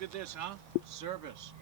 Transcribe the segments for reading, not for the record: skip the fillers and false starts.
Look at this, huh? Service.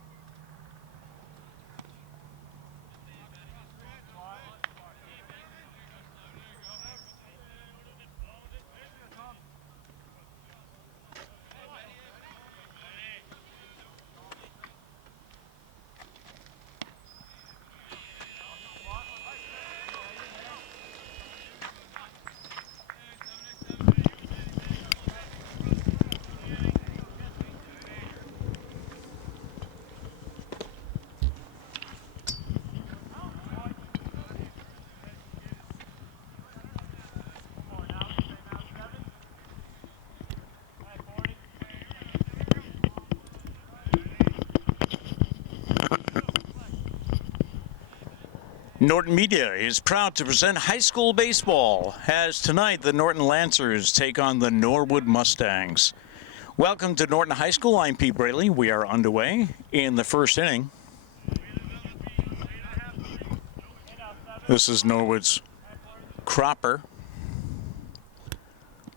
Norton Media is proud to present high school baseball as tonight the Norton Lancers take on the Norwood Mustangs. Welcome to Norton High School. I'm Pete Braley. We are underway in the first inning. This is Norwood's Cropper.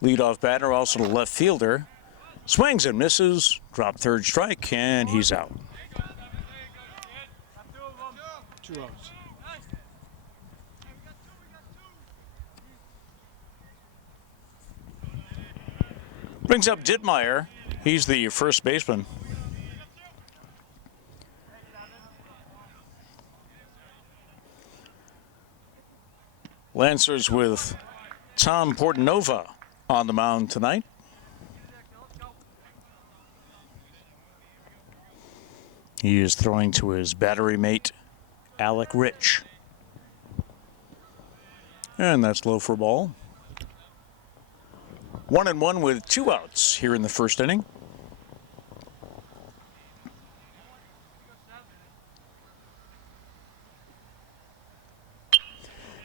Leadoff batter, also the left fielder. Swings and misses, drop third strike, and he's out. 2 outs. Brings up Dittmeyer. He's the first baseman. Lancers with Tom Portanova on the mound tonight. He is throwing to his battery mate, Alec Rich. And that's low for a ball. 1-1 with 2 outs here in the first inning.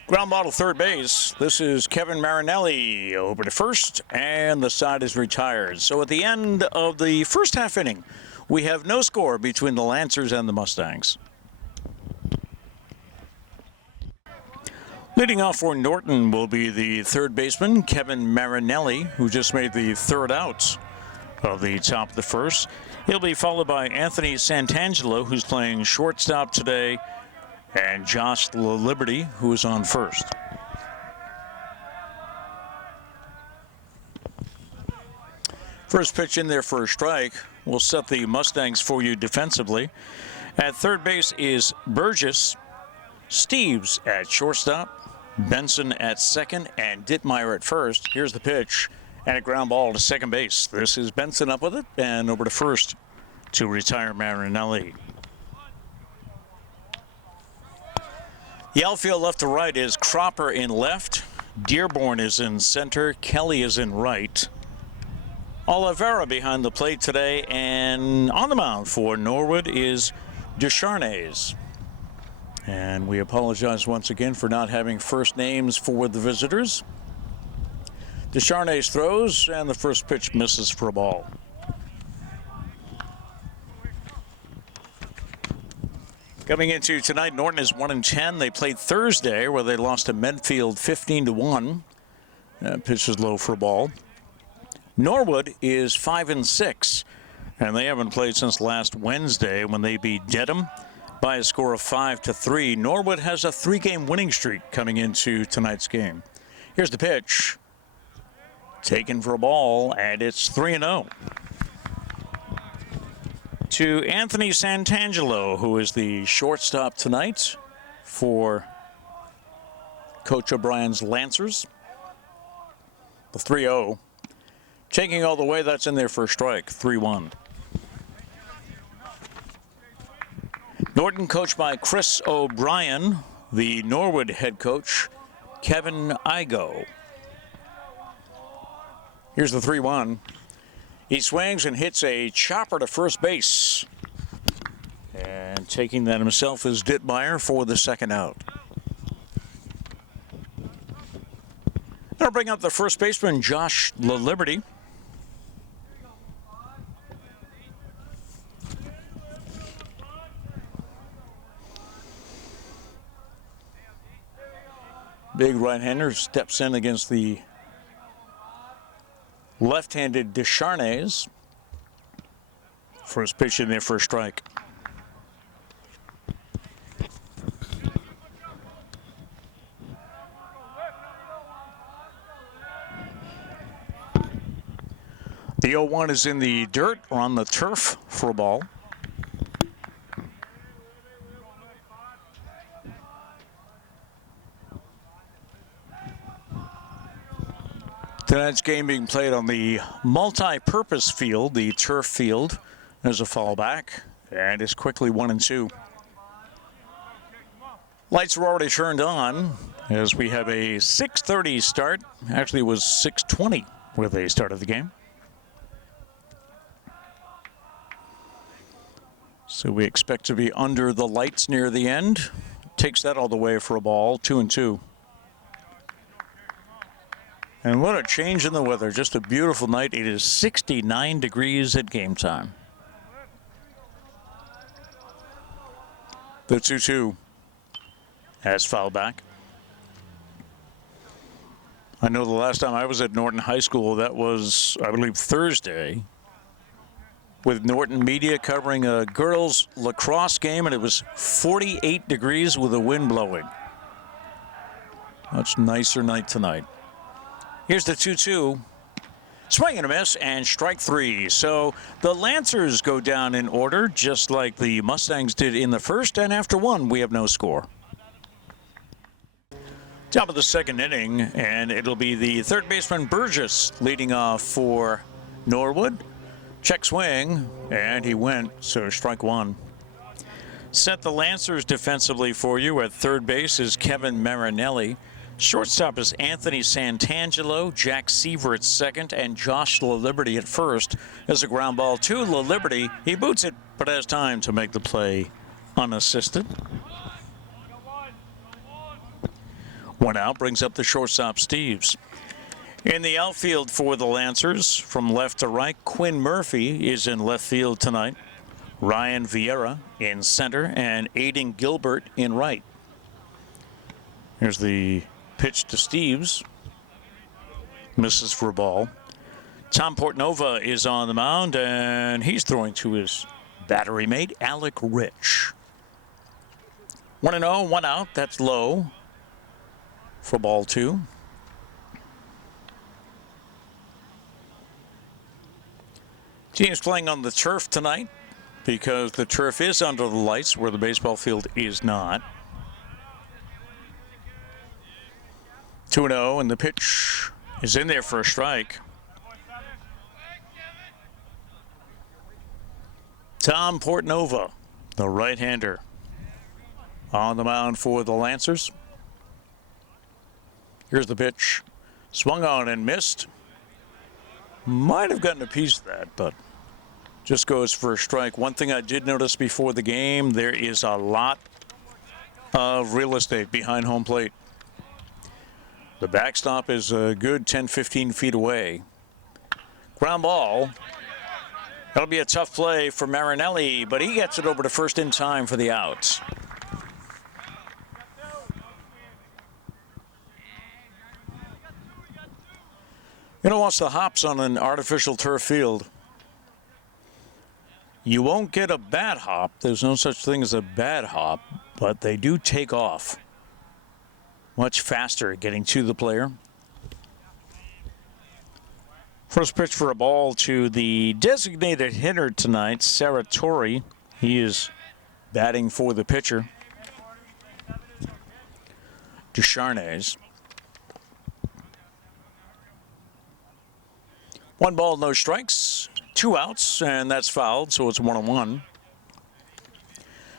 Ground ball to third base. This is Kevin Marinelli over to first, and the side is retired. So at the end of the first half inning, we have no score between the Lancers and the Mustangs. Leading off for Norton will be the third baseman, Kevin Marinelli, who just made the third out of the top of the first. He'll be followed by Anthony Santangelo, who's playing shortstop today, and Josh LaLiberty, who is on first. First pitch in there for a strike will set the Mustangs for you defensively. At third base is Burgess, Steves at shortstop, Benson at second, and Dittmeyer at first. Here's the pitch, and a ground ball to second base. This is Benson up with it, and over to first to retire Marinelli. The outfield left to right is Cropper in left, Dearborn is in center, Kelly is in right. Oliveira behind the plate today, and on the mound for Norwood is Descharnes. And we apologize once again for not having first names for the visitors. Descharnes throws, and the first pitch misses for a ball. Coming into tonight, Norton is 1-10. They played Thursday, where they lost to Medfield 15-1. Pitch is low for a ball. Norwood is 5-6, and they haven't played since last Wednesday when they beat Dedham by a score of 5-3. Norwood has a 3-game winning streak coming into tonight's game. Here's the pitch. Taken for a ball, and it's 3-0. To Anthony Santangelo, who is the shortstop tonight for Coach O'Brien's Lancers. The 3-0. Taking all the way, that's in there for a strike, 3-1. Norton coached by Chris O'Brien, the Norwood head coach, Kevin Igo. Here's the 3-1. He swings and hits a chopper to first base. And taking that himself is Dittmeyer for the second out. I'll bring up the first baseman, Josh LaLiberty. Big right-hander steps in against the left-handed Descharnes. First pitch in there for a strike. The 0-1 is in the dirt or on the turf for a ball. Tonight's game being played on the multi-purpose field, the turf field. There's a fallback, and it's quickly 1-2. Lights are already turned on as we have a 6:30 start. Actually, it was 6:20 where they started the game. So we expect to be under the lights near the end. Takes that all the way for a ball, 2-2. And what a change in the weather. Just a beautiful night. It is 69 degrees at game time. The 2-2 has fouled back. I know the last time I was at Norton High School, that was, I believe, Thursday, with Norton Media covering a girls lacrosse game, and it was 48 degrees with the wind blowing. Much nicer night tonight. Here's the 2-2. Swing and a miss, and strike three. So the Lancers go down in order, just like the Mustangs did in the first, and after one, we have no score. Top of the second inning, and it'll be the third baseman Burgess leading off for Norwood. Check swing, and he went, so strike one. Set the Lancers defensively for you. At third base is Kevin Marinelli. Shortstop is Anthony Santangelo, Jack Seaver at second, and Josh LaLiberty at first. As a ground ball to LaLiberty, he boots it, but has time to make the play unassisted. One out brings up the shortstop Steves. In the outfield for the Lancers, from left to right, Quinn Murphy is in left field tonight. Ryan Vieira in center, and Aiden Gilbert in right. Here's the pitch to Steves. Misses for a ball. Tom Portnova is on the mound, and he's throwing to his battery mate, Alec Rich. 1-0, one out. That's low for ball two. Teams playing on the turf tonight because the turf is under the lights where the baseball field is not. 2-0, and the pitch is in there for a strike. Tom Portnova, the right-hander, on the mound for the Lancers. Here's the pitch. Swung on and missed. Might have gotten a piece of that, but just goes for a strike. One thing I did notice before the game, there is a lot of real estate behind home plate. The backstop is a good 10-15 feet away. Ground ball. That'll be a tough play for Marinelli, but he gets it over to first in time for the outs. You know, once the hops on an artificial turf field, you won't get a bad hop. There's no such thing as a bad hop, but they do take off much faster getting to the player. First pitch for a ball to the designated hitter tonight, Saratori. He is batting for the pitcher, Descharnes. 1 ball, no strikes, 2 outs, and that's fouled, so it's 1-1.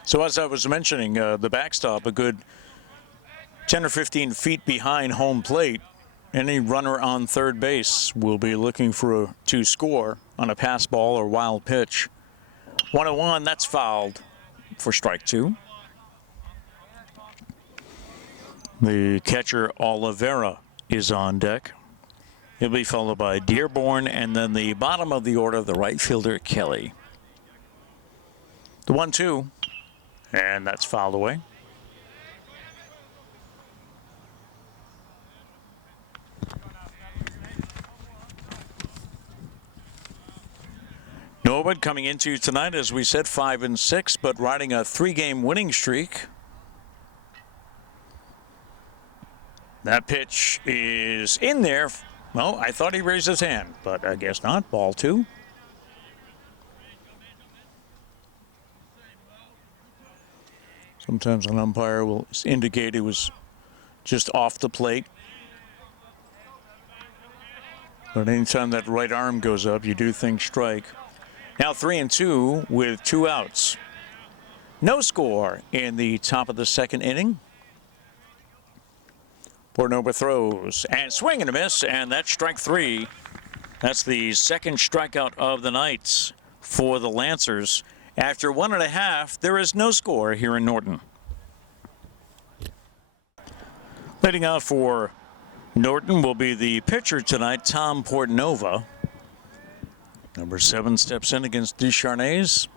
So as I was mentioning, the backstop, a good 10 or 15 feet behind home plate. Any runner on third base will be looking to score on a pass ball or wild pitch. 1-1, that's fouled for strike two. The catcher Oliveira is on deck. He'll be followed by Dearborn, and then the bottom of the order, the right fielder Kelly. The 1-2, and that's fouled away. Norwood coming into tonight, as we said, 5-6, but riding a 3-game winning streak. That pitch is in there. Well, I thought he raised his hand, but I guess not. Ball 2. Sometimes an umpire will indicate he was just off the plate. But anytime that right arm goes up, you do think strike. Now 3-2 with 2 outs. No score in the top of the second inning. Portnovo throws and swing and a miss, and that's strike 3. That's the second strikeout of the night for the Lancers. After 1.5, there is no score here in Norton. Leading out for Norton will be the pitcher tonight, Tom Portnovo. Number 7 steps in against Descharnais.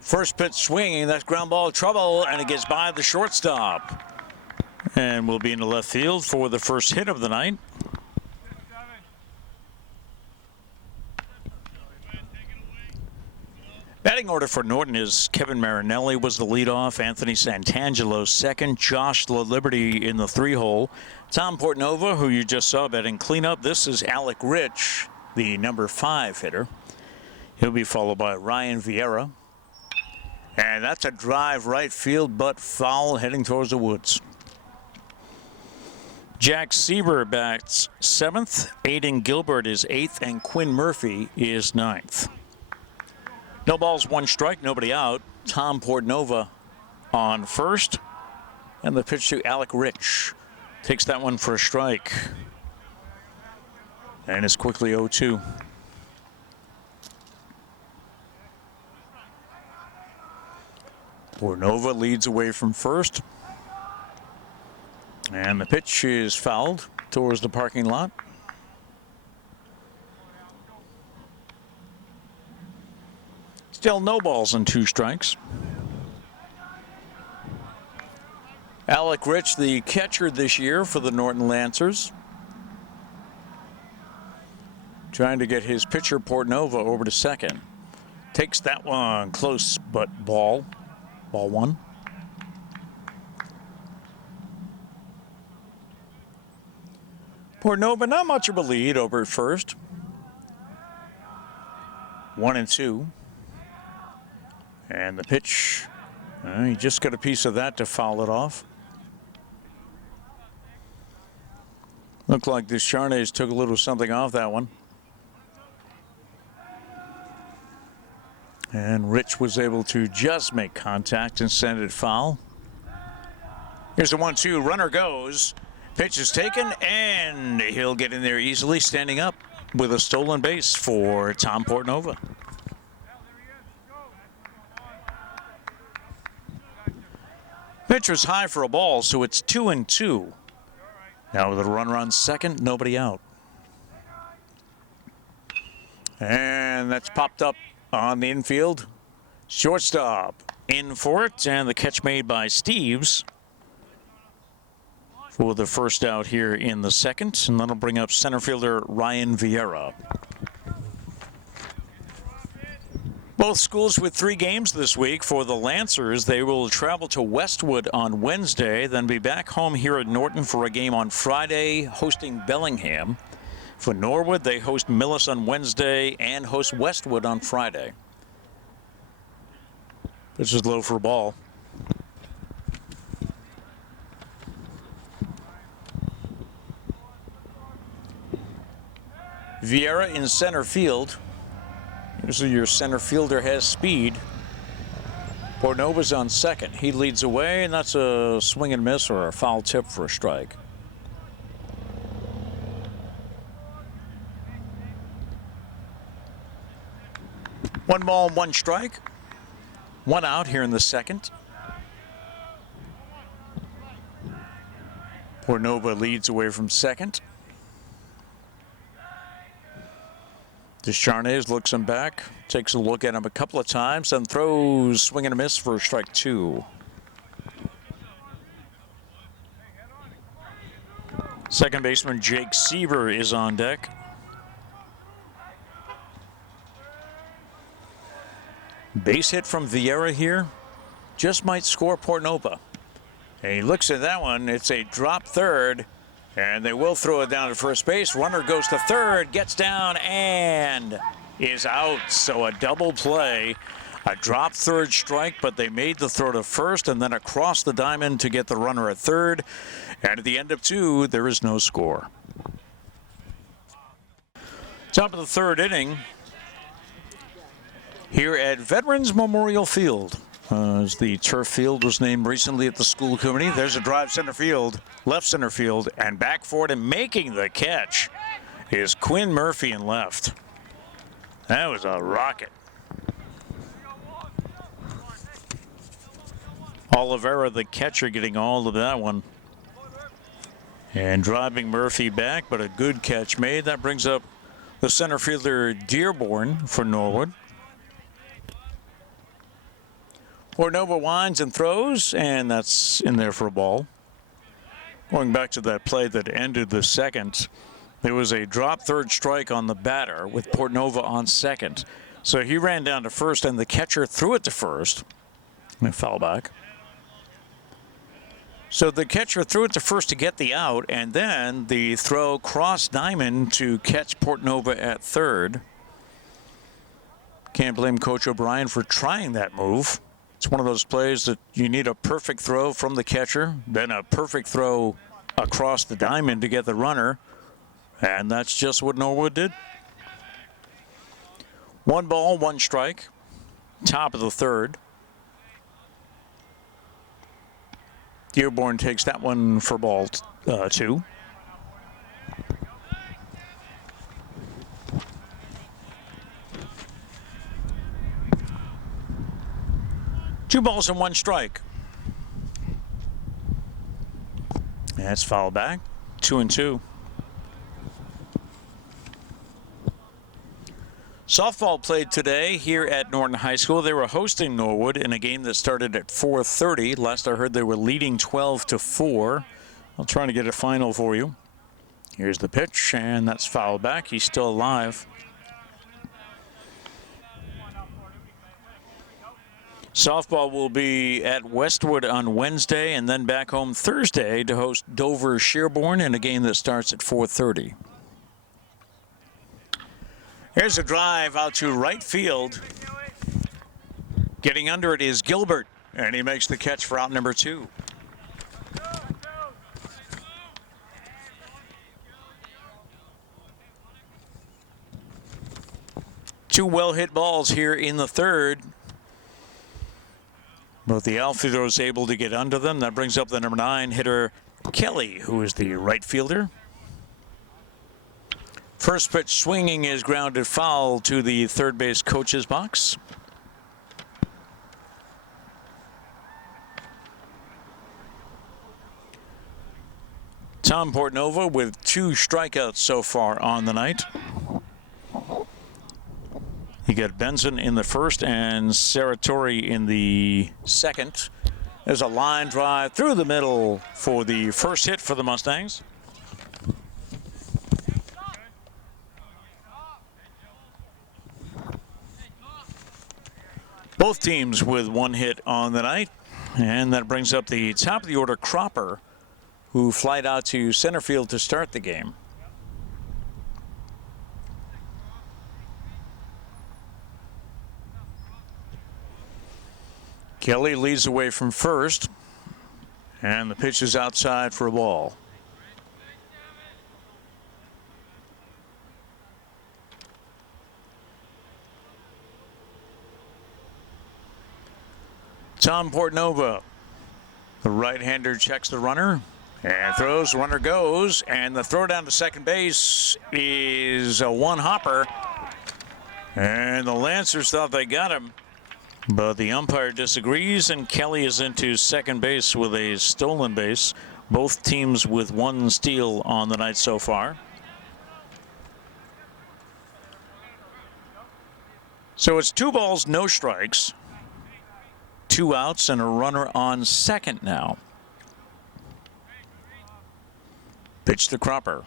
First pitch swinging, that's ground ball trouble, and it gets by the shortstop. And will be in the left field for the first hit of the night. Batting order for Norton is Kevin Marinelli was the leadoff, Anthony Santangelo second, Josh LaLiberty in the 3-hole. Tom Portnovo, who you just saw batting cleanup. This is Alec Rich, the number 5 hitter. He'll be followed by Ryan Vieira. And that's a drive right field, but foul heading towards the woods. Jack Sieber bats 7th, Aiden Gilbert is 8th, and Quinn Murphy is 9th. No balls, 1 strike, nobody out. Tom Portnovo on first. And the pitch to Alec Rich. Takes that one for a strike. And it's quickly 0-2. Portnovo leads away from first. And the pitch is fouled towards the parking lot. Still no balls and 2 strikes. Alec Rich, the catcher this year for the Norton Lancers. Trying to get his pitcher Portnovo over to second. Takes that one close, but ball. Ball 1. Portnovo not much of a lead over at first. 1-2. And the pitch, he just got a piece of that to foul it off. Looked like Descharnais took a little something off that one. And Rich was able to just make contact and send it foul. Here's the 1-2, runner goes. Pitch is taken, and he'll get in there easily, standing up with a stolen base for Tom Portnovo. Pitch was high for a ball, so it's 2-2. Now with a runner on second, nobody out. And that's popped up on the infield. Shortstop in for it, and the catch made by Steves for the first out here in the second, and that'll bring up center fielder Ryan Vieira. Both schools with 3 games this week. For the Lancers, they will travel to Westwood on Wednesday, then be back home here at Norton for a game on Friday, hosting Bellingham. For Norwood, they host Millis on Wednesday and host Westwood on Friday. This is low for a ball. Vieira in center field. Usually your center fielder has speed. Portnovo's on second. He leads away, and that's a swing and miss or a foul tip for a strike. One ball, 1 strike. 1 out here in the second. Portnovo leads away from second. Descharnais looks him back, takes a look at him a couple of times, then throws swing and a miss for strike 2. Second baseman Jake Sieber is on deck. Base hit from Vieira here. Just might score Port Nova. And he looks at that one. It's a drop third. And they will throw it down to first base. Runner goes to third, gets down, and is out. So a double play. A drop third strike, but they made the throw to first and then across the diamond to get the runner at third. And at the end of 2, there is no score. Top of the third inning here at Veterans Memorial Field. As the turf field was named recently at the school committee. There's a drive center field, left center field, and back for it, and making the catch is Quinn Murphy in left. That was a rocket. Oliveira, the catcher, getting all of that one. And driving Murphy back, but a good catch made. That brings up the center fielder Dearborn for Norwood. Port Nova winds and throws, and that's in there for a ball. Going back to that play that ended the second, there was a drop third strike on the batter with Port Nova on second. So he ran down to first, and the catcher threw it to first. And foul back. So the catcher threw it to first to get the out, and then the throw cross diamond to catch Port Nova at third. Can't blame Coach O'Brien for trying that move. It's one of those plays that you need a perfect throw from the catcher, then a perfect throw across the diamond to get the runner, and that's just what Norwood did. 1 ball, 1 strike, top of the third. Dearborn takes that one for ball 2. Two balls and 1 strike. That's fouled back. 2-2. Softball played today here at Norton High School. They were hosting Norwood in a game that started at 4:30. Last I heard, they were leading 12-4. I'll try to get a final for you. Here's the pitch, and that's fouled back. He's still alive. Softball will be at Westwood on Wednesday and then back home Thursday to host Dover Sherborne in a game that starts at 4:30. Here's a drive out to right field. Getting under it is Gilbert, and he makes the catch for out number 2. Two well-hit balls here in the third. Both the outfielder was able to get under them. That brings up the number 9 hitter, Kelly, who is the right fielder. First pitch swinging is grounded foul to the third base coach's box. Tom Portnova with 2 strikeouts so far on the night. You got Benson in the first and Saratori in the second. There's a line drive through the middle for the first hit for the Mustangs. Both teams with 1 hit on the night. And that brings up the top of the order, Cropper, who flied out to center field to start the game. Kelly leads away from first, and the pitch is outside for a ball. Tom Portnova, the right-hander, checks the runner and throws. Runner goes, and the throw down to second base is a one-hopper. And the Lancers thought they got him, but the umpire disagrees, and Kelly is into second base with a stolen base. Both teams with 1 steal on the night so far. So it's 2 balls, no strikes. 2 outs and a runner on second now. Pitch to Cropper.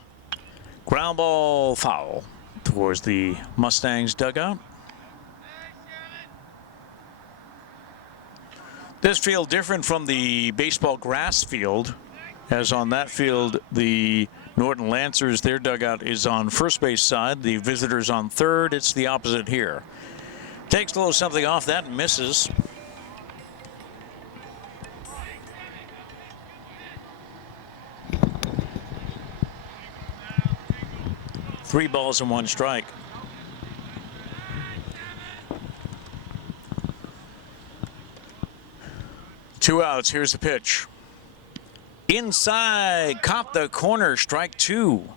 Ground ball foul towards the Mustangs dugout. This field different from the baseball grass field, as on that field, the Norton Lancers, their dugout is on first base side. The visitors on third. It's the opposite here. Takes a little something off that and misses. Three balls and one strike. Two outs. Here's the pitch. Inside, caught the corner, strike two.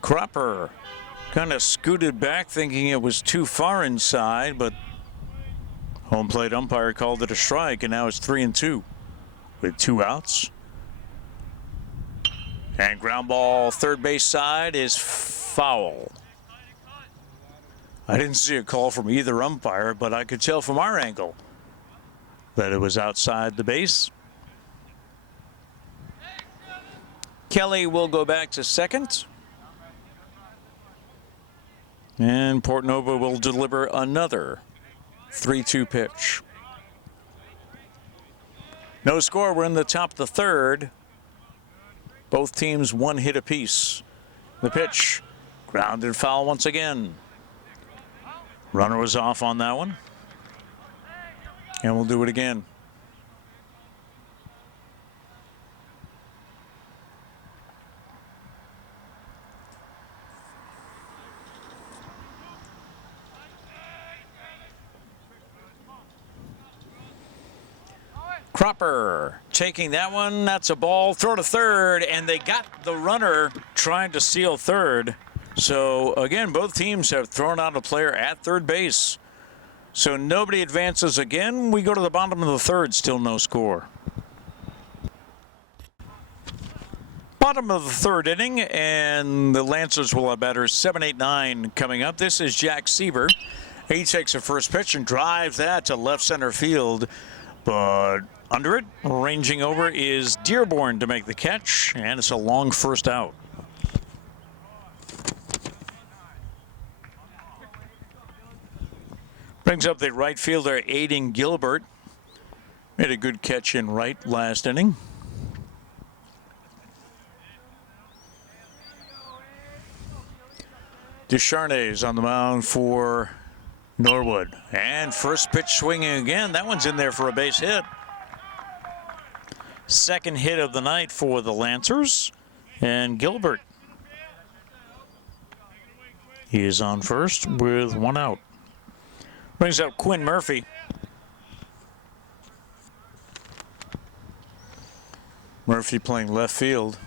Cropper kind of scooted back thinking it was too far inside, but home plate umpire called it a strike, and now it's 3-2 with two outs. And ground ball third base side is foul. I didn't see a call from either umpire, but I could tell from our angle that it was outside the base. Kelly will go back to second. And Portnova will deliver another 3-2 pitch. No score. We're in the top of the third. Both teams one hit apiece. The pitch, grounded foul once again. Runner was off on that one. And we'll do it again. Cropper taking that one. That's a ball. Throw to third, and they got the runner trying to steal third. So, again, both teams have thrown out a player at third base. So nobody advances again. We go to the bottom of the third, still no score. Bottom of the third inning, and the Lancers will have batters 7, 8, 9 coming up. This is Jack Sieber. He takes a first pitch and drives that to left center field. But under it, ranging over, is Dearborn to make the catch, and it's a long first out. Brings up the right fielder, Aiden Gilbert. Made a good catch in right last inning. Descharnes on the mound for Norwood. And first pitch swinging again. That one's in there for a base hit. Second hit of the night for the Lancers. And Gilbert, he is on first with one out. Brings up Quinn Murphy. Murphy playing left field.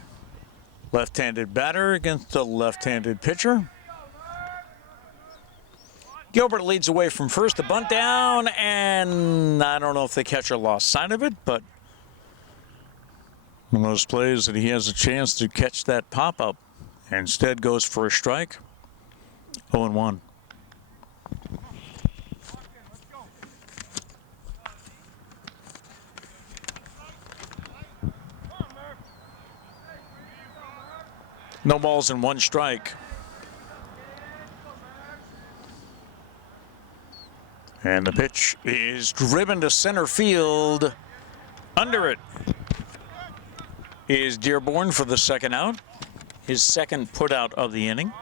Left-handed batter against a left-handed pitcher. Gilbert leads away from first, the bunt down, and I don't know if the catcher lost sight of it, but one of those plays that he has a chance to catch that pop-up. Instead goes for a strike. 0-1. No balls and one strike. And the pitch is driven to center field. Under it is Dearborn for the second out. His second put out of the inning.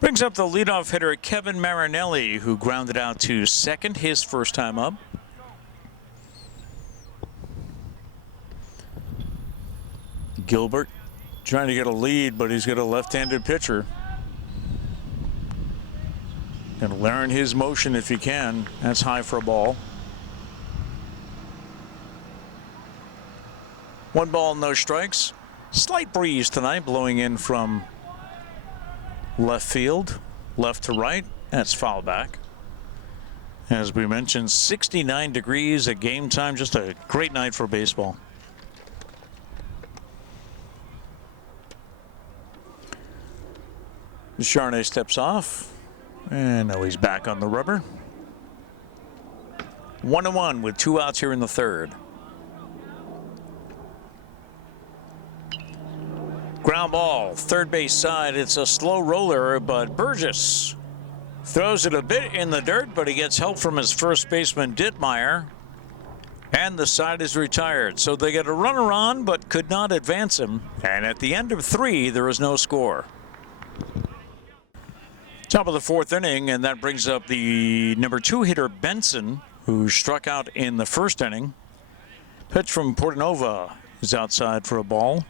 Brings up the leadoff hitter, Kevin Marinelli, who grounded out to second his first time up. Gilbert trying to get a lead, but he's got a left-handed pitcher. Gonna learn his motion if he can. That's high for a ball. One ball, no strikes. Slight breeze tonight blowing in from left field, left to right. That's foul back. As we mentioned, 69 degrees at game time. Just a great night for baseball. Descharnes steps off. And now he's back on the rubber. 1-1 with two outs here in the third. Ground ball, third base side. It's a slow roller, but Burgess throws it a bit in the dirt, but he gets help from his first baseman, Dittmeyer. And the side is retired. So they get a runner on, but could not advance him. And at the end of 3, there is no score. Top of the 4th inning, and that brings up the number 2 hitter, Benson, who struck out in the first inning. Pitch from Portanova is outside for a ball.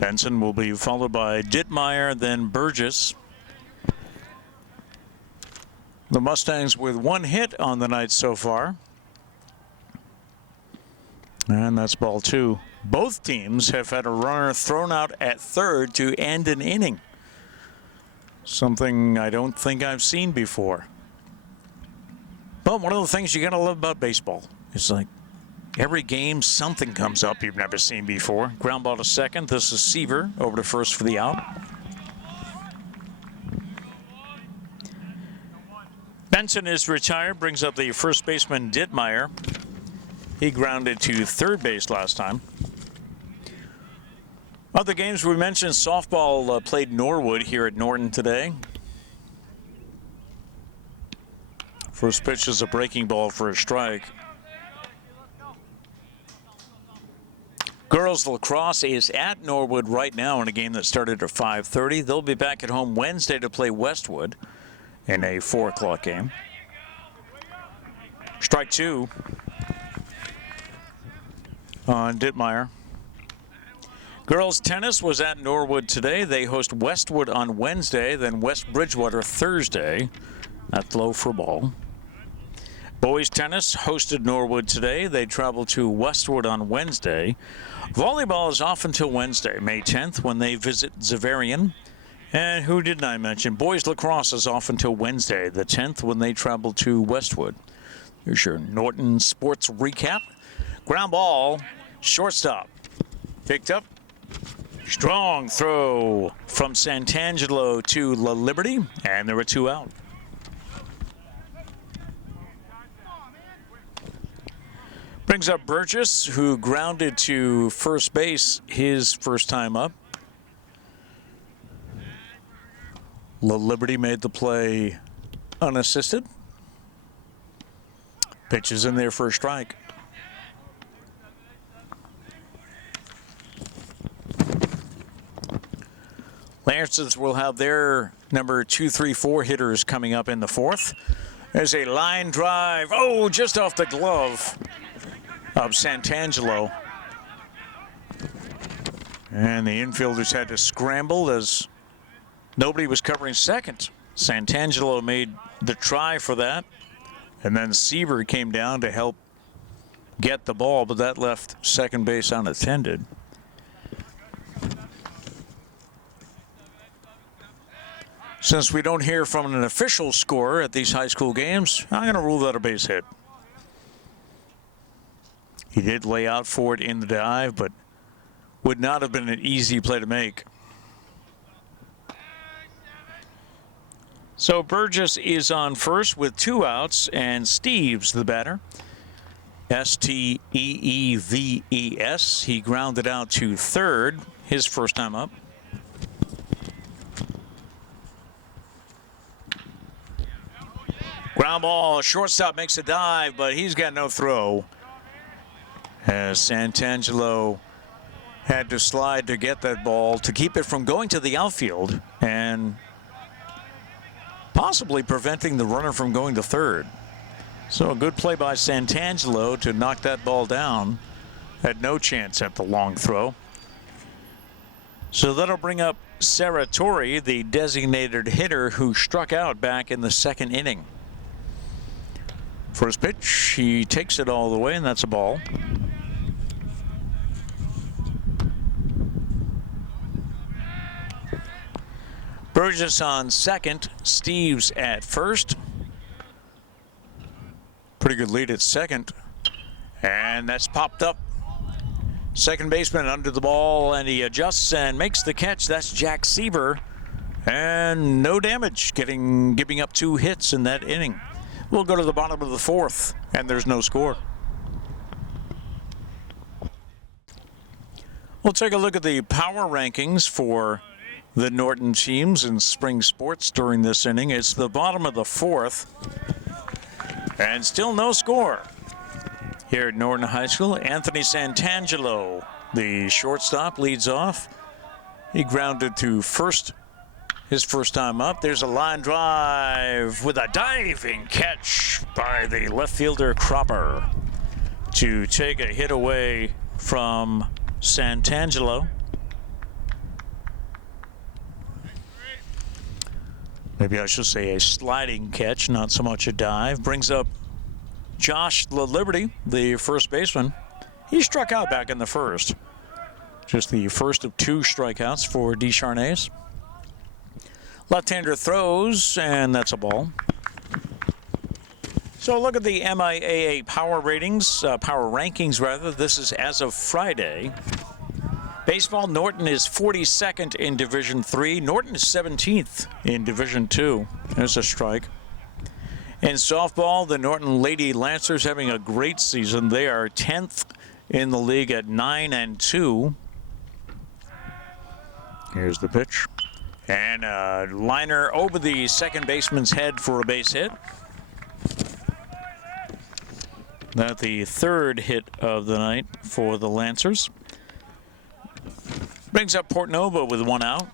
Benson will be followed by Dittmeyer, then Burgess. The Mustangs with 1 hit on the night so far. And that's ball 2. Both teams have had a runner thrown out at third to end an inning. Something I don't think I've seen before. But one of the things you gotta love about baseball is like every game something comes up you've never seen before. Ground ball to second. This is Seaver over to first for the out. Benson is retired, brings up the first baseman Dittmeyer. He grounded to third base last time. Other games we mentioned, softball played Norwood here at Norton today. First pitch is a breaking ball for a strike. Girls lacrosse is at Norwood right now in a game that started at 5:30. They'll be back at home Wednesday to play Westwood in a 4 o'clock game. Strike 2 on Dittmeyer. Girls tennis was at Norwood today. They host Westwood on Wednesday, then West Bridgewater Thursday. That's low for ball. Boys tennis hosted Norwood today. They travel to Westwood on Wednesday. Volleyball is off until Wednesday, May 10th, when they visit Zavarian. And who didn't I mention? Boys lacrosse is off until Wednesday, the 10th, when they travel to Westwood. Here's your Norton sports recap. Ground ball, shortstop. Picked up. Strong throw from Santangelo to La Liberty, and there were 2 out. Brings up Burgess, who grounded to first base his first time up. La Liberty made the play unassisted. Pitch is in there for a strike. Lancers will have their number 2, 3, 4 hitters coming up in the 4th. There's a line drive. Oh, just off the glove of Santangelo. And the infielders had to scramble as nobody was covering second. Santangelo made the try for that. And then Seaver came down to help get the ball, but that left second base unattended. Since we don't hear from an official scorer at these high school games, I'm going to rule that a base hit. He did lay out for it in the dive, but would not have been an easy play to make. So Burgess is on first with 2 outs, and Steeves the batter. Steeves. He grounded out to third, his first time up. Ground ball, shortstop makes a dive, but he's got no throw. As Santangelo had to slide to get that ball to keep it from going to the outfield and possibly preventing the runner from going to third. So a good play by Santangelo to knock that ball down. Had no chance at the long throw. So that'll bring up Serratori, the designated hitter who struck out back in the 2nd inning. First pitch, he takes it all the way, and that's a ball. Burgess on second, Steeves at first. Pretty good lead at second. And that's popped up. Second baseman under the ball, and he adjusts and makes the catch. That's Jack Seaver. And no damage, giving up 2 hits in that inning. We'll go to the bottom of the 4th, and there's no score. We'll take a look at the power rankings for the Norton teams in spring sports during this inning. It's the bottom of the fourth, and still no score here at Norton High School. Anthony Santangelo, the shortstop, leads off. He grounded to first his first time up. There's a line drive with a diving catch by the left fielder Cropper to take a hit away from Santangelo. Maybe I should say a sliding catch, not so much a dive. Brings up Josh LaLiberty, the first baseman. He struck out back in the first. Just the first of 2 strikeouts for Descharnais. Left-hander throws, and that's a ball. So look at the MIAA power rankings rather. This is as of Friday. Baseball, Norton is 42nd in Division 3. Norton is 17th in Division 2. There's a strike. In softball, the Norton Lady Lancers having a great season. They are 10th in the league at 9-2. Here's the pitch. And a liner over the second baseman's head for a base hit. That's the third hit of the night for the Lancers. Brings up Port Nova with 1 out.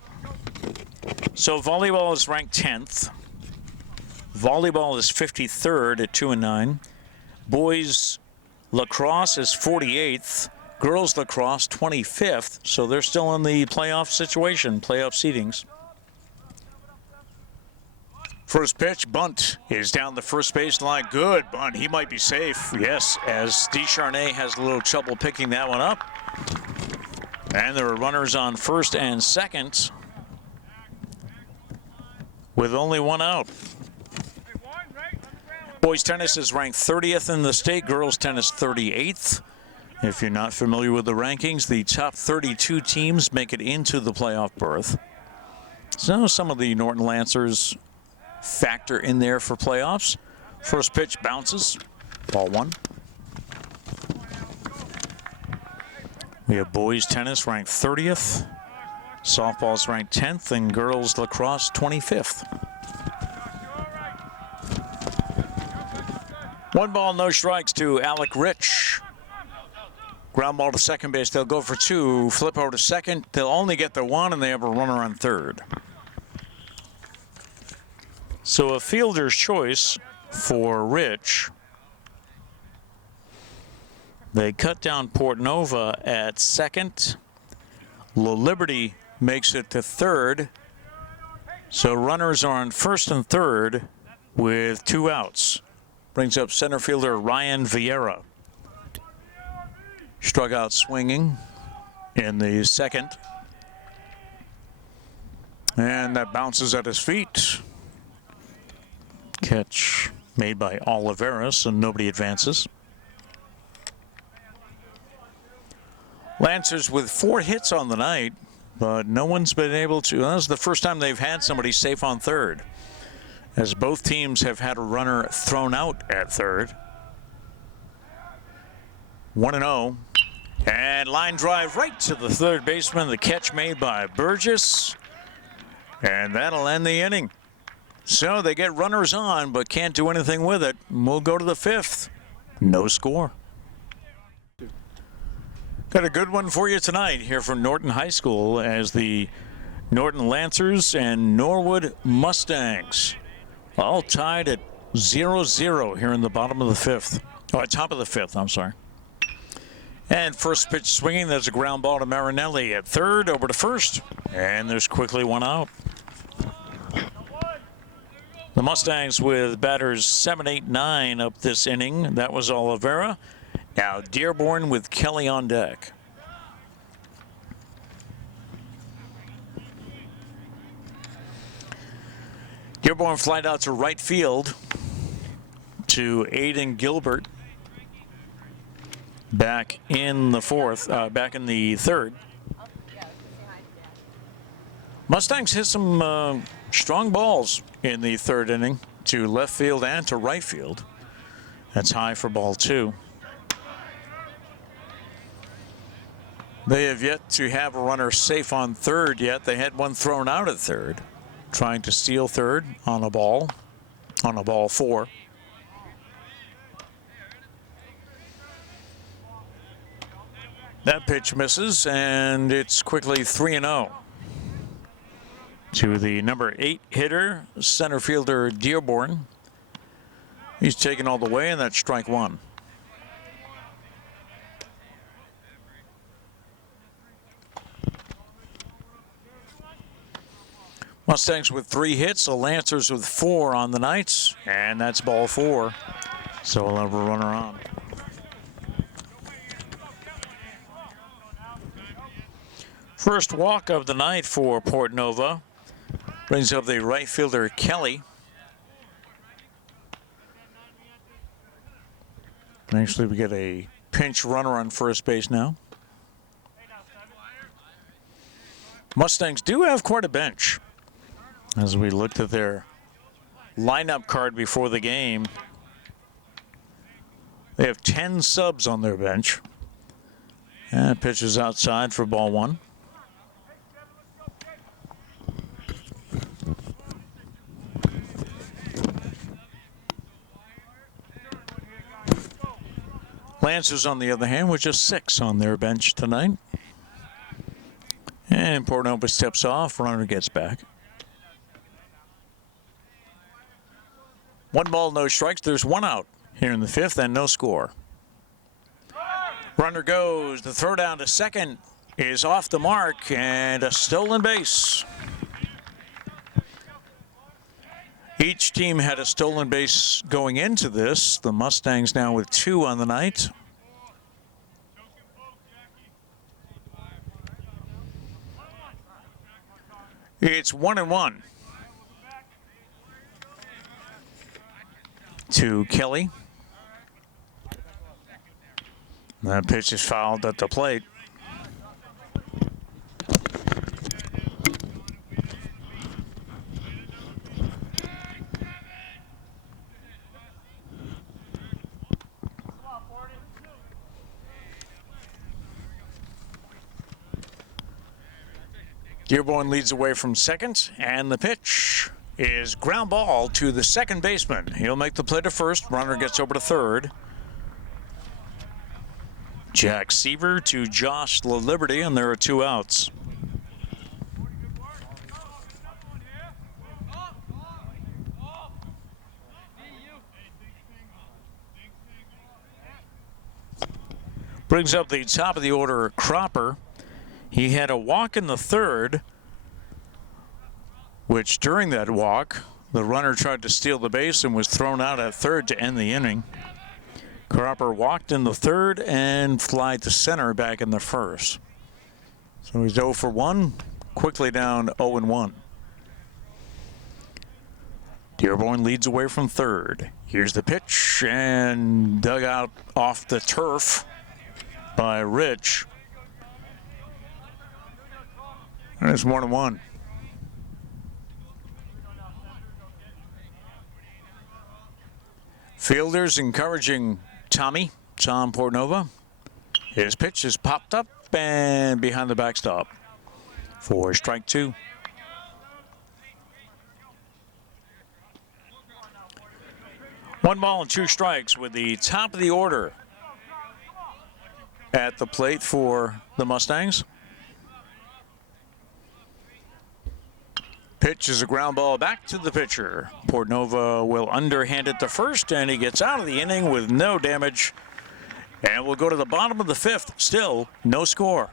So volleyball is ranked 10th. Volleyball is 53rd at 2-9. Boys lacrosse is 48th. Girls lacrosse 25th. So they're still in the playoff situation, playoff seedings. First pitch, bunt is down the first base line. Good bunt. He might be safe. Yes, as Descharnais has a little trouble picking that one up. And there are runners on first and second with only 1 out. Boys tennis is ranked 30th in the state. Girls tennis 38th. If you're not familiar with the rankings, the top 32 teams make it into the playoff berth. So some of the Norton Lancers factor in there for playoffs. First pitch bounces. Ball 1. We have boys tennis ranked 30th. Softball's ranked 10th, and girls lacrosse 25th. 1 ball, no strikes to Alec Rich. Ground ball to second base. They'll go for 2. Flip over to second. They'll only get the 1, and they have a runner on third. So a fielder's choice for Rich. They cut down Port Nova at second. LaLiberty makes it to third. So runners are on first and third with 2 outs. Brings up center fielder Ryan Vieira. Struck out swinging in the second. And that bounces at his feet. Catch made by Oliveras, and nobody advances. Lancers with 4 hits on the night, but no one's been able to. Well, this is the first time they've had somebody safe on third, as both teams have had a runner thrown out at third. 1-0. And line drive right to the third baseman. The catch made by Burgess. And that'll end the inning. So they get runners on, but can't do anything with it. We'll go to the 5th. No score. Got a good one for you tonight here from Norton High School as the Norton Lancers and Norwood Mustangs all tied at 0-0 here in the bottom of the 5th. Oh, top of the 5th, I'm sorry. And first pitch swinging, there's a ground ball to Marinelli at third, over to first. And there's quickly 1 out. The Mustangs with batters 7, 8, 9 up this inning. That was Oliveira. Now Dearborn with Kelly on deck. Dearborn flied out to right field to Aiden Gilbert. Back in the third. Mustangs hit some strong balls in the third inning to left field and to right field. That's high for ball 2. They have yet to have a runner safe on third yet. They had one thrown out at third, trying to steal third on a ball 4. That pitch misses, and it's quickly 3-0 to the number 8 hitter, center fielder Dearborn. He's taken all the way, and that's strike 1. Mustangs with 3 hits, the Lancers with 4 on the night, and that's ball 4. So we'll have a runner on. First walk of the night for Port Nova brings up the right fielder Kelly. Actually, we get a pinch runner on first base now. Mustangs do have quite a bench. As we looked at their lineup card before the game, they have 10 subs on their bench. And pitch is outside for ball 1. Lancers, on the other hand, with just 6 on their bench tonight. And Port Nova steps off, runner gets back. 1 ball, no strikes. There's 1 out here in the 5th and no score. Runner goes. The throw down to second is off the mark and a stolen base. Each team had a stolen base going into this. The Mustangs now with 2 on the night. It's 1-1 to Kelly. That pitch is fouled at the plate. Dearborn leads away from second, and the pitch is ground ball to the second baseman. He'll make the play to first. Runner gets over to third. Jack Seaver to Josh LaLiberty, and there are 2 outs. Brings up the top of the order, Cropper. He had a walk in the 3rd, which during that walk, the runner tried to steal the base and was thrown out at third to end the inning. Cropper walked in the 3rd and flied to center back in the 1st. So he's 0 for 1, quickly down 0-1. Dearborn leads away from 3rd. Here's the pitch, and dug out off the turf by Rich. And it's 1-1. Fielders encouraging Tom Portnova. His pitch is popped up and behind the backstop for strike 2. One ball and 2 strikes with the top of the order at the plate for the Mustangs. Pitch is a ground ball back to the pitcher. Portnova will underhand it to first, and he gets out of the inning with no damage. And we'll go to the bottom of the 5th. Still no score.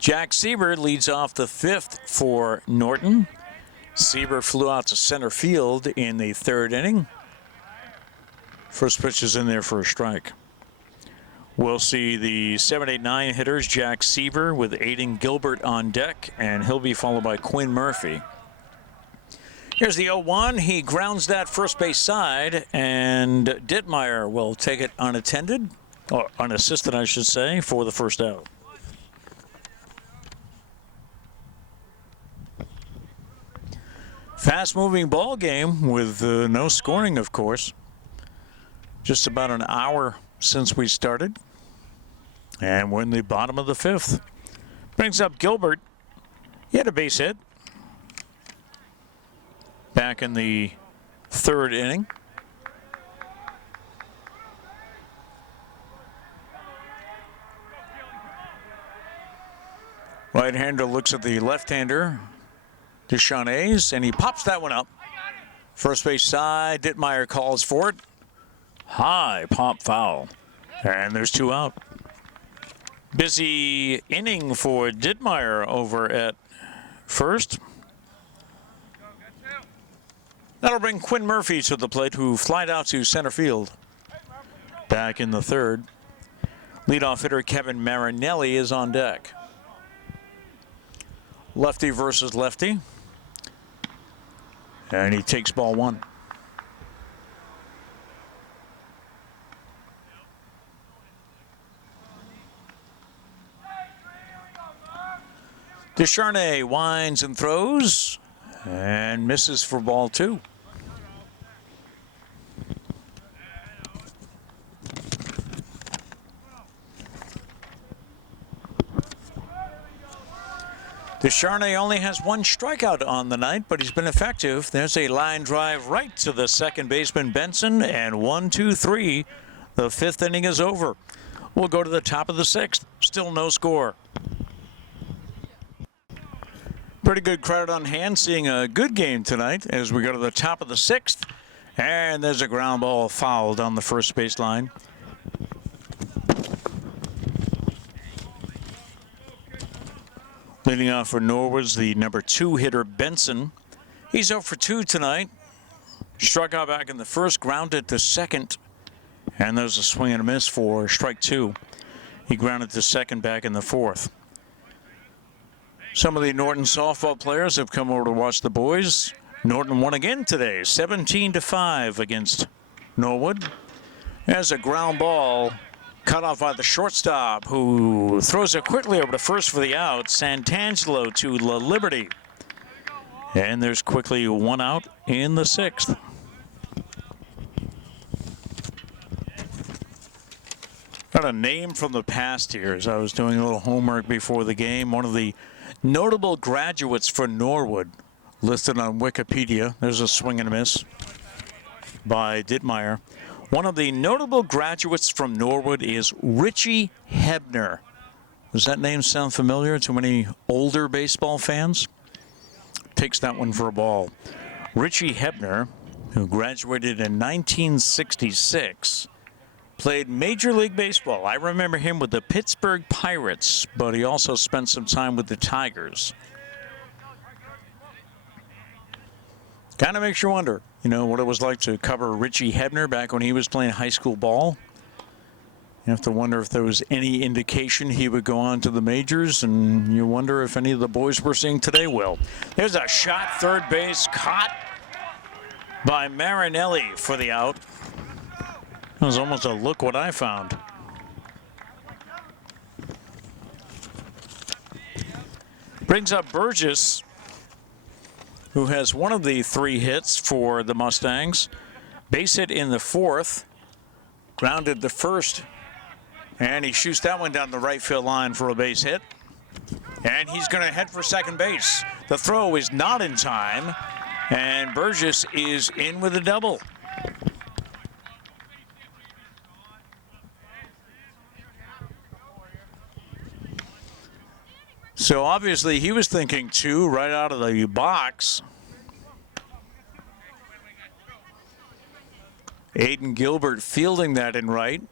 Jack Seaver leads off the 5th for Norton. Seaver flew out to center field in the 3rd inning. First pitch is in there for a strike. We'll see the 7, 8, 9 hitters, Jack Seaver with Aiden Gilbert on deck, and he'll be followed by Quinn Murphy. Here's the 0-1. He grounds that first base side, and Dittmeyer will take it unattended, or unassisted, I should say, for the first out. Fast-moving ball game with no scoring, of course. Just about an hour since we started. And we're in the bottom of the fifth. Brings up Gilbert. He had a base hit back in the third inning. Right-hander looks at the left-hander, Deschanet's, and he pops that one up. First base side, Dittmeyer calls for it. High pop foul. And there's two out. Busy inning for Dittmeyer over at first. That'll bring Quinn Murphy to the plate, who flied out to center field. Back in the third. Leadoff hitter Kevin Marinelli is on deck. Lefty versus lefty. And he takes ball one. Descharnet winds and throws and misses for ball two. Descharnet only has one strikeout on the night, but he's been effective. There's a line drive right to the second baseman, Benson, and 1-2-3. The fifth inning is over. We'll go to the top of the sixth. Still no score. Pretty good crowd on hand, seeing a good game tonight as we go to the top of the sixth. And there's a ground ball fouled on the first baseline. Leading off for Norwood's the number 2 hitter, Benson. He's 0 for 2 tonight. Struck out back in the first, grounded to second. And there's a swing and a miss for strike 2. He grounded to second back in the fourth. Some of the Norton softball players have come over to watch the boys. Norton won again today, 17-5 against Norwood. There's a ground ball cut off by the shortstop, who throws it quickly over to first for the out. Santangelo to La Liberty. And there's quickly one out in the sixth. Got a name from the past here as I was doing a little homework before the game. One of the notable graduates for Norwood listed on Wikipedia. There's a swing and a miss by Dittmeyer. One of the notable graduates from Norwood is Richie Hebner. Does that name sound familiar to any older baseball fans? Takes that one for a ball. Richie Hebner, who graduated in 1966, played Major League Baseball. I remember him with the Pittsburgh Pirates, but he also spent some time with the Tigers. Kind of makes you wonder, you know, what it was like to cover Richie Hebner back when he was playing high school ball. You have to wonder if there was any indication he would go on to the majors, and you wonder if any of the boys we're seeing today will. There's a shot, third base, caught by Marinelli for the out. It was almost a look what I found. Brings up Burgess, who has one of the 3 hits for the Mustangs. Base hit in the fourth, grounded the first, and he shoots that one down the right field line for a base hit. And he's going to head for second base. The throw is not in time, and Burgess is in with a double. So obviously he was thinking 2 right out of the box. Aiden Gilbert fielding that in right.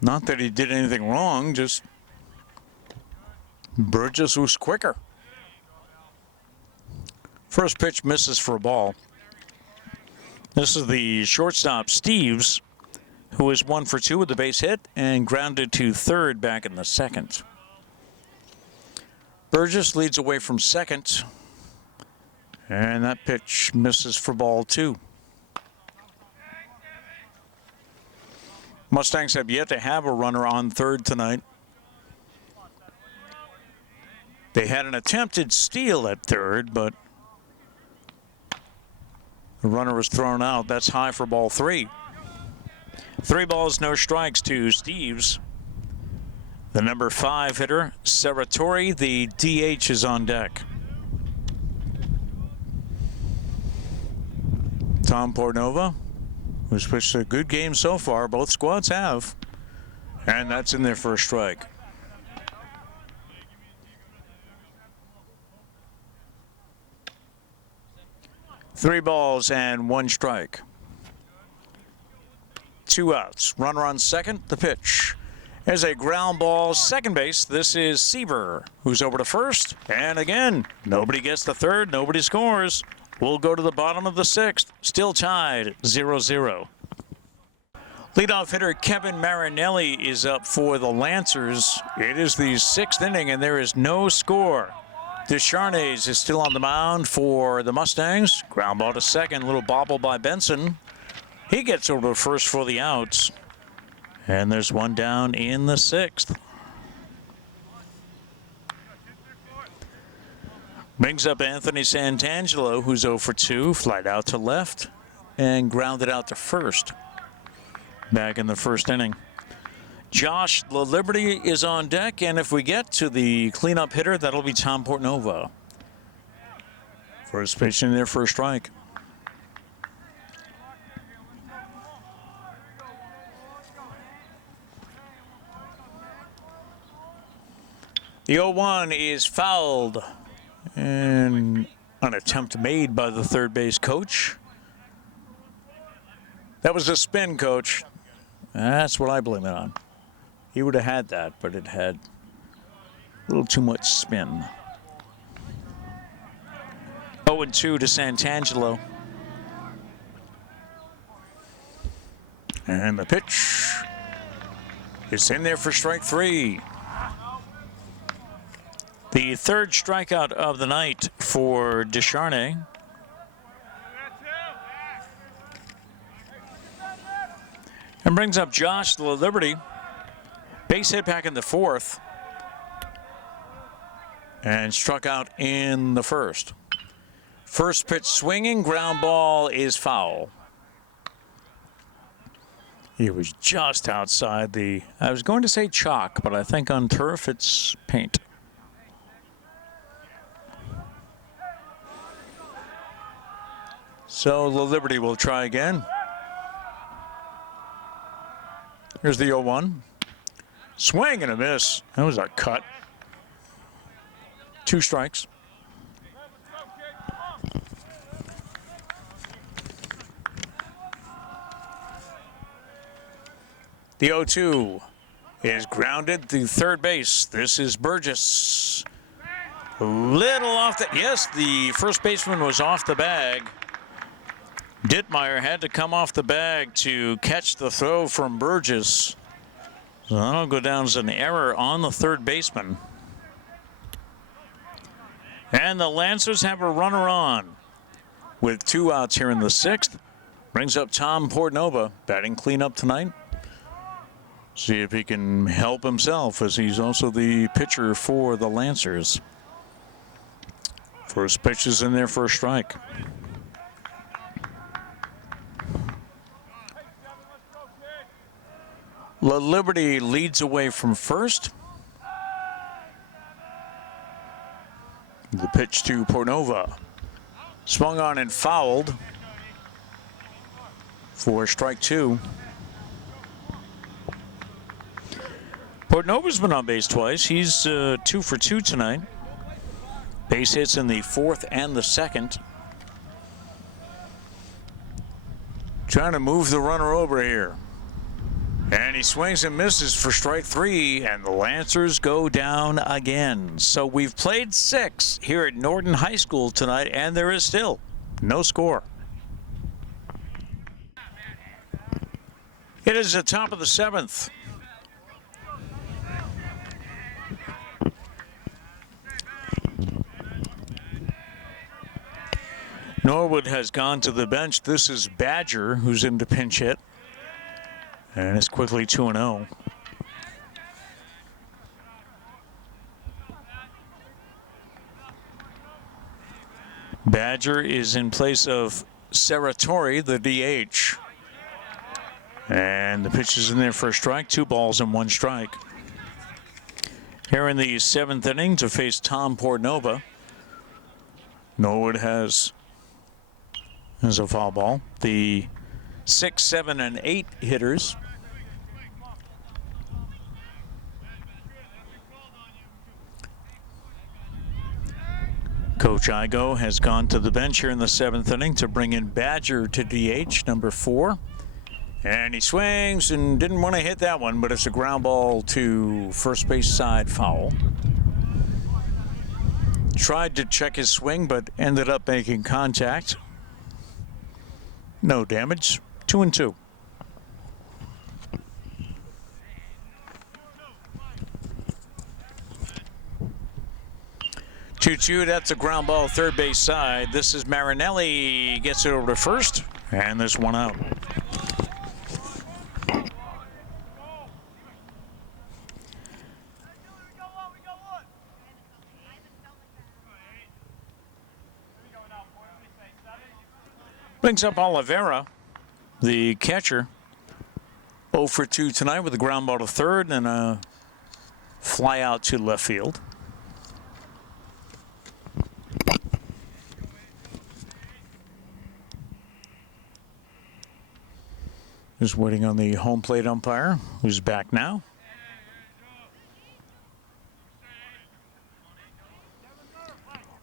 Not that he did anything wrong, just Burgess was quicker. First pitch misses for a ball. This is the shortstop, Steves, who is 1 for 2 with the base hit and grounded to third back in the second. Burgess leads away from second, and that pitch misses for ball 2. Mustangs have yet to have a runner on third tonight. They had an attempted steal at third, but the runner was thrown out. That's high for ball 3. 3 balls, no strikes to Steves. The number 5 hitter, Saratori, the DH, is on deck. Tom Portnova, who's pitched a good game so far. Both squads have. And that's in their first strike. Three balls and 1 strike. 2 outs. Runner on second, the pitch. There's a ground ball, second base. This is Seaver, who's over to first. And again, nobody gets the third, nobody scores. We'll go to the bottom of the 6th. Still tied, 0-0. Leadoff hitter Kevin Marinelli is up for the Lancers. It is the 6th inning, and there is no score. Descharnes is still on the mound for the Mustangs. Ground ball to second, little bobble by Benson. He gets over to first for the outs. And there's one down in the 6th. Brings up Anthony Santangelo, who's 0 for 2. Flied out to left and grounded out to first. Back in the first inning. Josh LaLiberty is on deck, and if we get to the cleanup hitter, that'll be Tom Portnova. First pitch in their first strike. The 0-1 is fouled, and an attempt made by the third base coach. That was a spin, coach. That's what I blame it on. He would have had that, but it had a little too much spin. 0-2 to Santangelo. And the pitch is in there for strike 3. The third strikeout of the night for Descharnes. And brings up Josh LaLiberty. Base hit back in the 4th. And struck out in the 1st. First pitch swinging, ground ball is foul. He was just outside the, I was going to say chalk, but I think on turf it's paint. So LaLiberty will try again. Here's the 0-1. Swing and a miss. That was a cut. 2 strikes. The 0-2 is grounded to third base. This is Burgess. Little off the, yes, the first baseman was off the bag. Dittmeyer had to come off the bag to catch the throw from Burgess. So that'll go down as an error on the third baseman. And the Lancers have a runner on with 2 outs here in the 6th. Brings up Tom Portnova, batting cleanup tonight. See if he can help himself, as he's also the pitcher for the Lancers. First pitch is in there for a strike. LaLiberty leads away from first. The pitch to Portnova. Swung on and fouled for strike 2. Portnova's been on base twice. He's 2 for 2 tonight. Base hits in the 4th and the 2nd. Trying to move the runner over here. And he swings and misses for strike 3, and the Lancers go down again. So we've played 6 here at Norton High School tonight, and there is still no score. It is the top of the 7th. Norwood has gone to the bench. This is Badger, who's in to pinch hit. And it's quickly 2-0. Badger is in place of Saratori, the DH. And the pitch is in there for a strike, 2 balls and 1 strike. Here in the 7th inning to face Tom Portnova. Norwood has a foul ball. The 6, 7, and 8 hitters. Coach Igo has gone to the bench here in the 7th inning to bring in Badger to DH, number 4. And he swings and didn't want to hit that one, but it's a ground ball to first base side foul. Tried to check his swing, but ended up making contact. No damage. 2-2. 2-2, that's a ground ball third base side. This is Marinelli, gets it over to first, and there's one out. Brings up Oliveira, the catcher. 0 for 2 tonight with a ground ball to third and a fly out to left field. Just waiting on the home plate umpire, who's back now.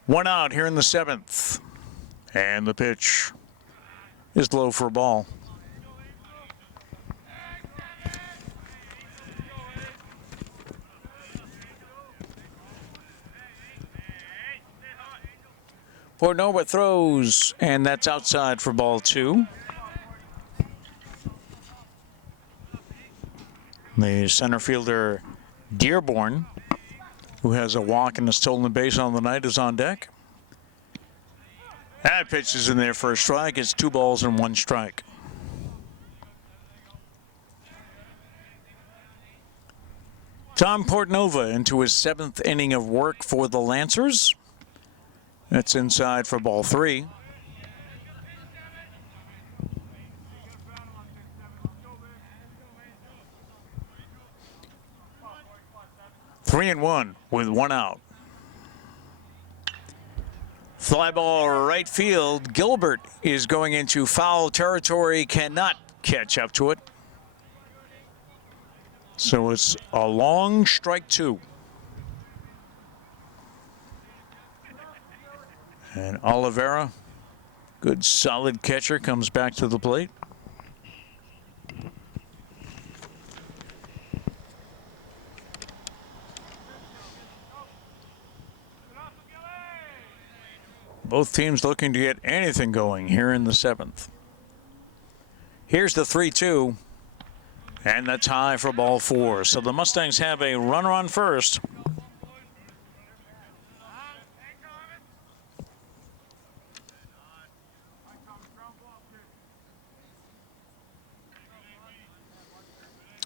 One out here in the 7th. And the pitch is low for a ball. Portnova throws, and that's outside for ball 2. The center fielder, Dearborn, who has a walk and a stolen base on the night, is on deck. That pitch is in there for a strike. It's 2 balls and 1 strike. Tom Portnova into his 7th inning of work for the Lancers. That's inside for ball 3. Three and 1 with 1 out. Fly ball right field. Gilbert is going into foul territory, cannot catch up to it. So it's a long strike 2. And Oliveira, good solid catcher, comes back to the plate. Both teams looking to get anything going here in the 7th. Here's the 3-2, and that's high for ball 4. So the Mustangs have a runner on first.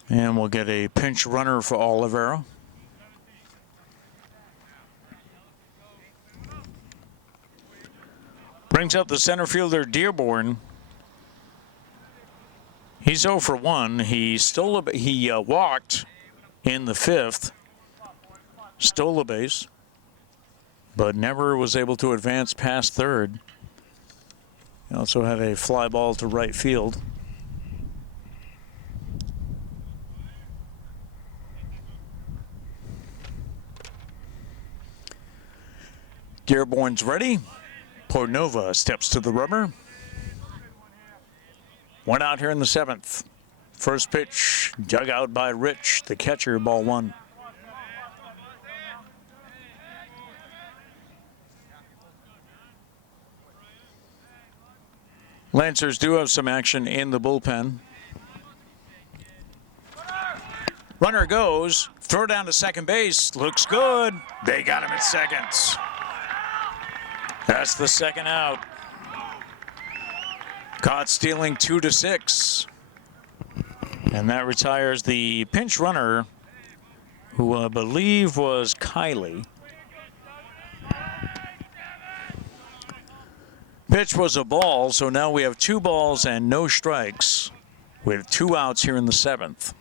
And we'll get a pinch runner for Oliveira. Brings up the center fielder, Dearborn. He's 0 for 1. He walked in the 5th, stole a base, but never was able to advance past third. He also had a fly ball to right field. Dearborn's ready. Portnova steps to the rubber. 1 out here in the 7th. First pitch dug out by Rich, the catcher, ball 1. Lancers do have some action in the bullpen. Runner goes, throw down to second base, looks good. They got him at second. That's the second out. Caught stealing 2-6. And that retires the pinch runner, who I believe was Kylie. Pitch was a ball, so now we have 2 balls and no strikes with 2 outs here in the 7th.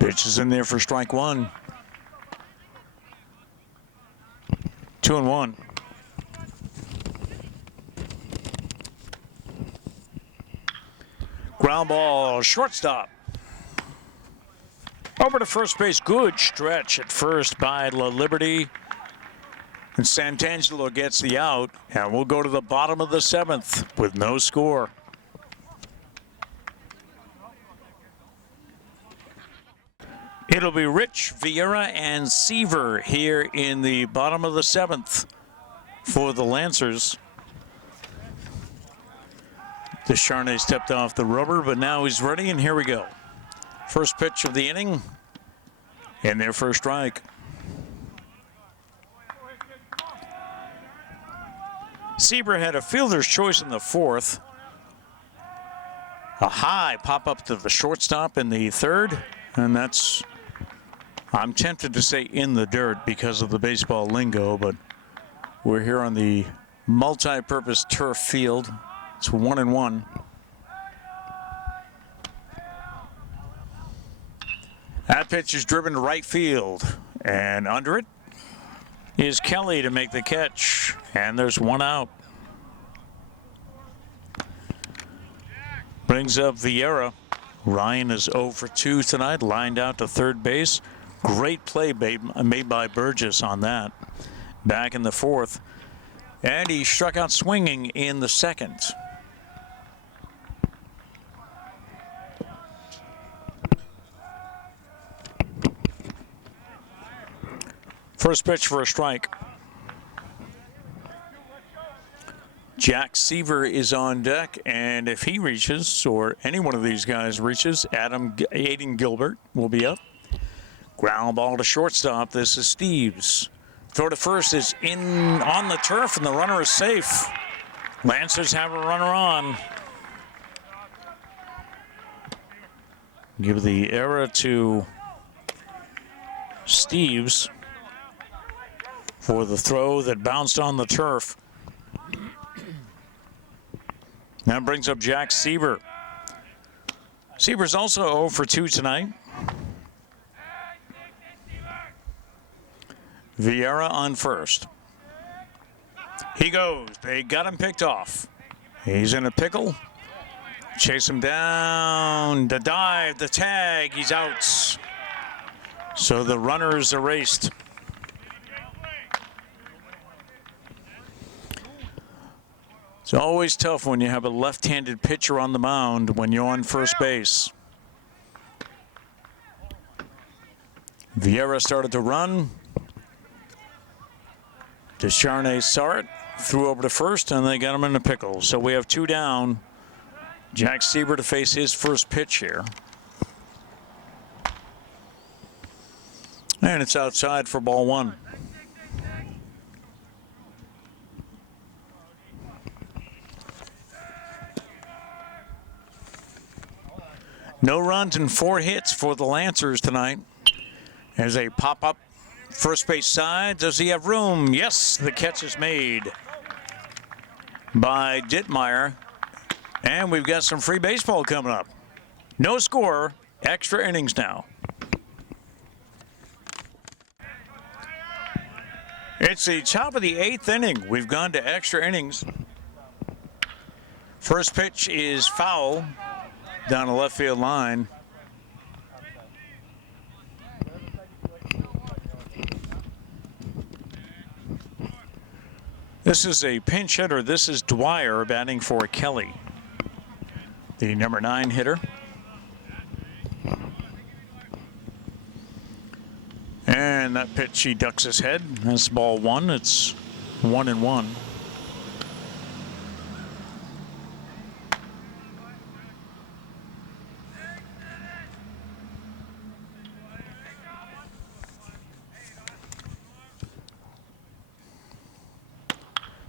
Pitch is in there for strike 1. 2-1. Ground ball, shortstop. Over to first base, good stretch at first by La Liberty. And Santangelo gets the out, and we'll go to the bottom of the 7th with no score. It'll be Rich, Vieira, and Seaver here in the bottom of the 7th for the Lancers. Descharnay stepped off the rubber, but now he's ready, and here we go. First pitch of the inning, and their first strike. Seaver had a fielder's choice in the 4th. A high pop up to the shortstop in the 3rd, and that's, I'm tempted to say in the dirt because of the baseball lingo, but we're here on the multi-purpose turf field. It's 1-1. That pitch is driven to right field, and under it is Kelly to make the catch, and there's 1 out. Brings up Vieira. Ryan is 0 for 2 tonight, lined out to third base. Great play made by Burgess on that. Back in the 4th, and he struck out swinging in the 2nd. First pitch for a strike. Jack Seaver is on deck, and if he reaches, or any one of these guys reaches, Aiden Gilbert will be up. Ground ball to shortstop. This is Steves. Throw to first is in on the turf, and the runner is safe. Lancers have a runner on. Give the error to Steves for the throw that bounced on the turf. That brings up Jack Seaver. Seaver's also 0 for 2 tonight. Vieira on first. He goes. They got him picked off. He's in a pickle. Chase him down. The dive, the tag. He's out. So the runner's erased. It's always tough when you have a left-handed pitcher on the mound when you're on first base. Vieira started to run. Descharnay saw it, threw over to first, and they got him in a pickle. So we have 2 down. Jack Seaver to face his first pitch here. And it's outside for ball 1. No runs and 4 hits for the Lancers tonight. As a pop-up first base side. Does he have room? Yes, the catch is made by Dittmeyer. And we've got some free baseball coming up. No score, extra innings now. It's the top of the 8th inning. We've gone to extra innings. First pitch is foul down the left field line. This is a pinch hitter. This is Dwyer batting for Kelly, the number 9 hitter. And that pitch, he ducks his head. That's ball 1. It's 1-1.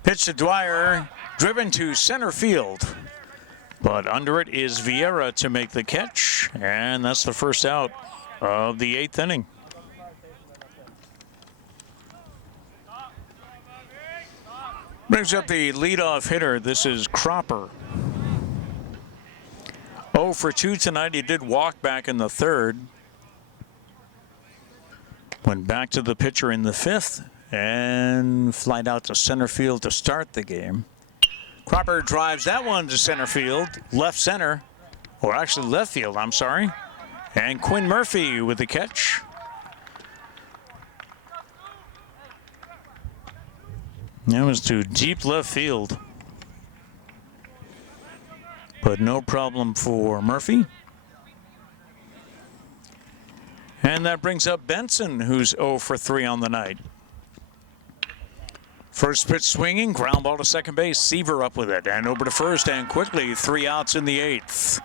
Pitch to Dwyer, driven to center field. But under it is Vieira to make the catch. And that's the first out of the 8th inning. Brings up the leadoff hitter. This is Cropper. 0 for 2 tonight. He did walk back in the third. Went back to the pitcher in the fifth and flied out to center field to start the game. Cropper drives that one to center field, left center, or actually left field, I'm sorry. And Quinn Murphy with the catch. That was to deep left field. But no problem for Murphy. And that brings up Benson, who's 0 for 3 on the night. First pitch swinging, ground ball to second base. Seaver up with it, and over to first, and quickly 3 outs in the 8th.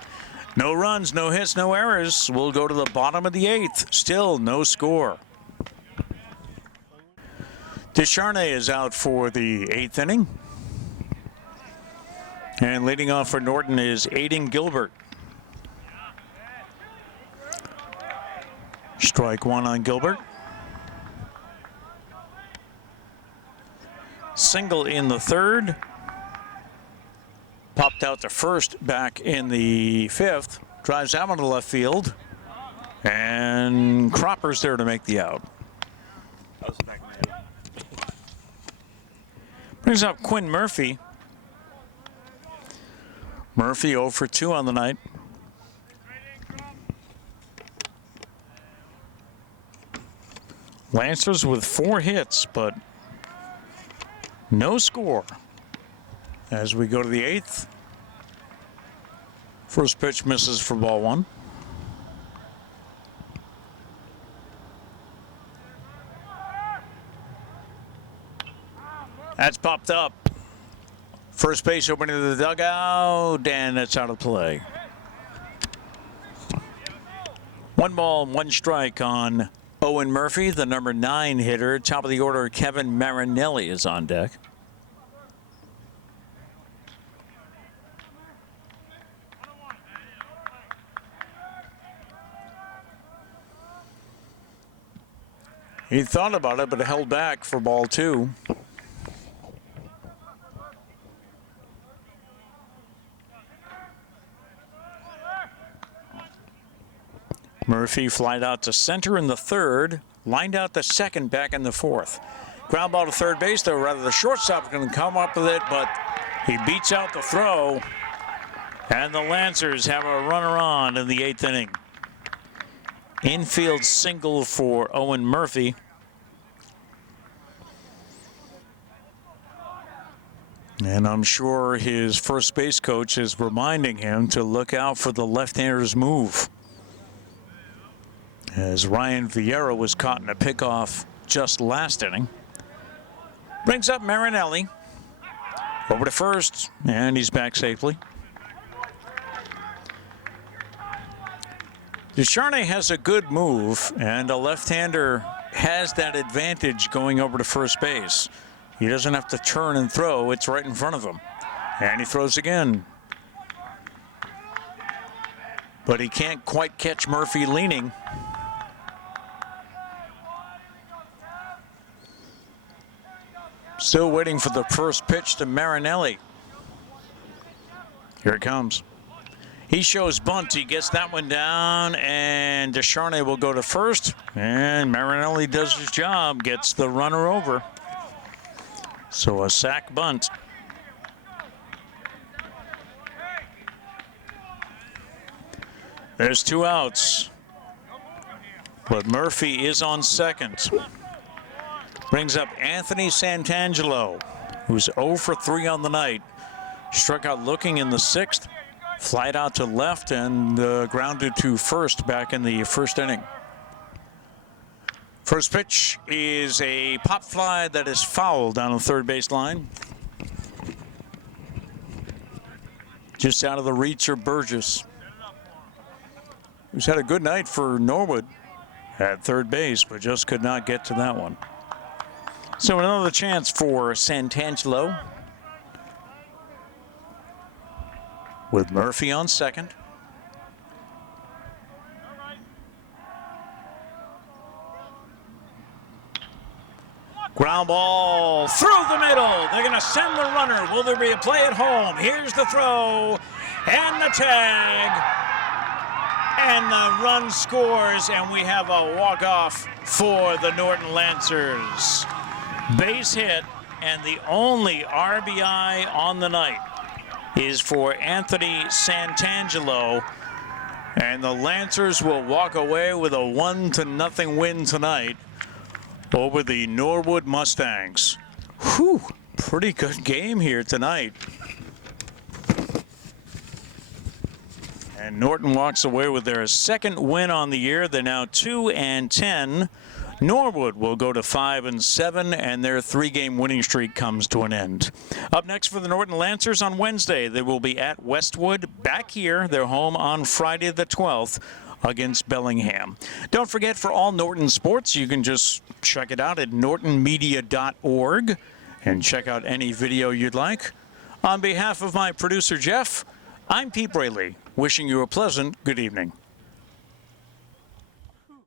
No runs, no hits, no errors. We'll go to the bottom of the 8th. Still no score. Descharnay is out for the 8th inning. And leading off for Norton is Aiden Gilbert. Strike one on Gilbert. Single in the third. Popped out to first back in the 5th. Drives out onto left field. And Cropper's there to make the out. Brings up Quinn Murphy. Murphy 0 for 2 on the night. Lancers with 4 hits, but no score. As we go to the 8th. First pitch misses for ball 1. That's popped up. First base opening to the dugout, and that's out of play. 1 ball, 1 strike on Owen Murphy, the number 9 hitter. Top of the order, Kevin Marinelli is on deck. He thought about it, but held back for ball 2. Murphy flied out to center in the 3rd, lined out to second back in the 4th. Ground ball to third base, though, rather the shortstop going to come up with it, but he beats out the throw, and the Lancers have a runner on in the 8th inning. Infield single for Owen Murphy. And I'm sure his first base coach is reminding him to look out for the left-hander's move, as Ryan Vieira was caught in a pickoff just last inning. Brings up Marinelli. Over to first, and he's back safely. Descharnay has a good move, and a left-hander has that advantage going over to first base. He doesn't have to turn and throw. It's right in front of him. And he throws again. But he can't quite catch Murphy leaning. Still waiting for the first pitch to Marinelli. Here it comes. He shows bunt. He gets that one down, and Descharnay will go to first. And Marinelli does his job, gets the runner over. So a sack bunt. There's 2 outs. But Murphy is on second. Brings up Anthony Santangelo, who's 0 for 3 on the night. Struck out looking in the 6th. Flied out to left and grounded to first back in the 1st inning. First pitch is a pop fly that is fouled down the third base line. Just out of the reach of Burgess, who's had a good night for Norwood at third base, but just could not get to that one. So another chance for Santangelo, with Murphy on second. Ground ball through the middle. They're going to send the runner. Will there be a play at home? Here's the throw and the tag. And the run scores, and we have a walk-off for the Norton Lancers. Base hit, and the only RBI on the night is for Anthony Santangelo. And the Lancers will walk away with a 1-0 win tonight over the Norwood Mustangs. Whew, pretty good game here tonight. And Norton walks away with their second win on the year. They're now 2-10. Norwood will go to 5-7, and their 3-game winning streak comes to an end. Up next for the Norton Lancers on Wednesday, they will be at Westwood, back here. They're home on Friday the 12th against Bellingham. Don't forget, for all Norton sports, you can just check it out at nortonmedia.org and check out any video you'd like. On behalf of my producer, Jeff, I'm Pete Braley, wishing you a pleasant good evening.